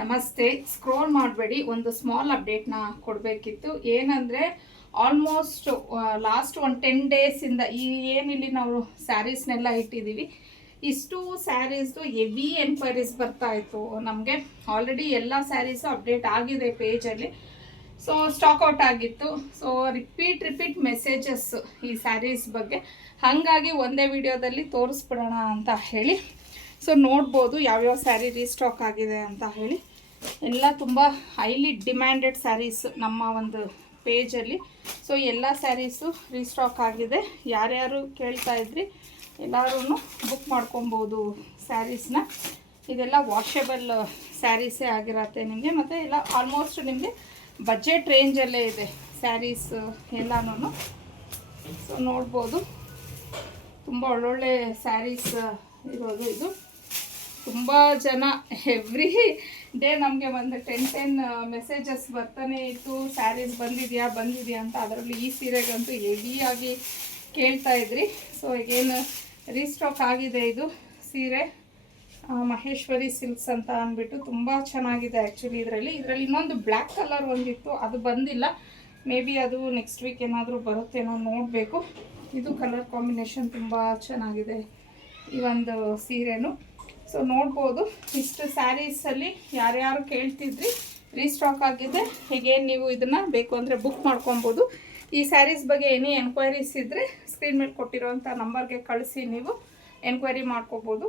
ನಮಸ್ತೆ. ಸ್ಕ್ರೋಲ್ ಮಾಡಬೇಡಿ, ಒಂದು ಸ್ಮಾಲ್ ಅಪ್ಡೇಟ್ನ ಕೊಡಬೇಕಿತ್ತು. ಏನಂದರೆ ಆಲ್ಮೋಸ್ಟ್ ಲಾಸ್ಟ್ ಒಂದು 10 ಡೇಸಿಂದ ಏನಿಲ್ಲಿ ನಾವು ಸ್ಯಾರೀಸ್ನೆಲ್ಲ ಇಟ್ಟಿದ್ದೀವಿ, ಇಷ್ಟು ಸ್ಯಾರೀಸ್ದು ಹೆವಿ ಎನ್ಕ್ವೈರೀಸ್ ಬರ್ತಾಯಿತ್ತು ನಮಗೆ. ಆಲ್ರೆಡಿ ಎಲ್ಲ ಸ್ಯಾರೀಸು ಅಪ್ಡೇಟ್ ಆಗಿದೆ ಪೇಜಲ್ಲಿ. ಸೊ ಸ್ಟಾಕ್ ಔಟ್ ಆಗಿತ್ತು. ಸೊ ರಿಪೀಟ್ ಮೆಸೇಜಸ್ ಈ ಸ್ಯಾರೀಸ್ ಬಗ್ಗೆ. ಹಾಗಾಗಿ ಒಂದೇ ವಿಡಿಯೋದಲ್ಲಿ ತೋರಿಸ್ಬಿಡೋಣ ಅಂತ ಹೇಳಿ. ಸೊ ನೋಡ್ಬೋದು ಯಾವ್ಯಾವ ಸ್ಯಾರಿ ರೀಸ್ಟಾಕ್ ಆಗಿದೆ ಅಂತ ಹೇಳಿ. ಎಲ್ಲ ತುಂಬ ಹೈಲಿ ಡಿಮ್ಯಾಂಡೆಡ್ ಸ್ಯಾರೀಸ್ ನಮ್ಮ ಒಂದು ಪೇಜಲ್ಲಿ. ಸೊ ಎಲ್ಲ ಸ್ಯಾರೀಸು ರೀಸ್ಟಾಕ್ ಆಗಿದೆ. ಯಾರ್ಯಾರು ಕೇಳ್ತಾ ಇದ್ರಿ ಎಲ್ಲರೂ ಬುಕ್ ಮಾಡ್ಕೊಬೋದು ಸ್ಯಾರೀಸ್ನ. ಇದೆಲ್ಲ ವಾಷೇಬಲ್ ಸ್ಯಾರೀಸೇ ಆಗಿರತ್ತೆ ನಿಮಗೆ. ಮತ್ತು ಎಲ್ಲ ಆಲ್ಮೋಸ್ಟ್ ನಿಮಗೆ ಬಜೆಟ್ ರೇಂಜಲ್ಲೇ ಇದೆ ಸ್ಯಾರೀಸ್ ಎಲ್ಲನೂ. ಸೊ ನೋಡ್ಬೋದು ತುಂಬ ಒಳ್ಳೊಳ್ಳೆ ಸ್ಯಾರೀಸ್ ಇರೋದು ಇದು. ತುಂಬ ಜನ ಎವ್ರಿ ಡೇ ನಮಗೆ ಒಂದು 10 ಮೆಸೇಜಸ್ ಬರ್ತಾನೆ ಇತ್ತು, ಸ್ಯಾರೀಸ್ ಬಂದಿದೆಯಾ ಅಂತ. ಅದರಲ್ಲಿ ಈ ಸೀರೆಗಂತೂ ಹೆವಿಯಾಗಿ ಕೇಳ್ತಾ ಇದ್ರಿ. ಸೊ ಈಗೇನು ರೀಸ್ಟಾಕ್ ಆಗಿದೆ ಇದು ಸೀರೆ. ಮಹೇಶ್ವರಿ ಸಿಲ್ಕ್ಸ್ ಅಂತ ಅಂದ್ಬಿಟ್ಟು ತುಂಬ ಚೆನ್ನಾಗಿದೆ ಆ್ಯಕ್ಚುಲಿ. ಇದರಲ್ಲಿ ಇನ್ನೊಂದು ಬ್ಲ್ಯಾಕ್ ಕಲರ್ ಒಂದಿತ್ತು, ಅದು ಬಂದಿಲ್ಲ. ಮೇ ಬಿ ಅದು ನೆಕ್ಸ್ಟ್ ವೀಕ್ ಏನಾದರೂ ಬರುತ್ತೇನೋ, ನೋಡಬೇಕು. ಇದು ಕಲರ್ ಕಾಂಬಿನೇಷನ್ ತುಂಬ ಚೆನ್ನಾಗಿದೆ ಈ ಒಂದು ಸೀರೆನೂ. ಸೊ ನೋಡ್ಬೋದು ಇಷ್ಟು ಸ್ಯಾರೀಸಲ್ಲಿ ಯಾರ್ಯಾರು ಕೇಳ್ತಿದ್ರಿ ರೀಸ್ಟಾಕ್ ಆಗಿದೆ. ಹೀಗೆ ನೀವು ಇದನ್ನು ಬೇಕು ಅಂದರೆ ಬುಕ್ ಮಾಡ್ಕೊಬೋದು. ಈ ಸ್ಯಾರೀಸ್ ಬಗ್ಗೆ ಏನೇ ಎನ್ಕ್ವೈರೀಸ್ ಇದ್ದರೆ ಸ್ಕ್ರೀನ್ ಮೇಲೆ ಕೊಟ್ಟಿರೋಂಥ ನಂಬರ್ಗೆ ಕಳಿಸಿ ನೀವು ಎನ್ಕ್ವೈರಿ ಮಾಡ್ಕೋಬೋದು.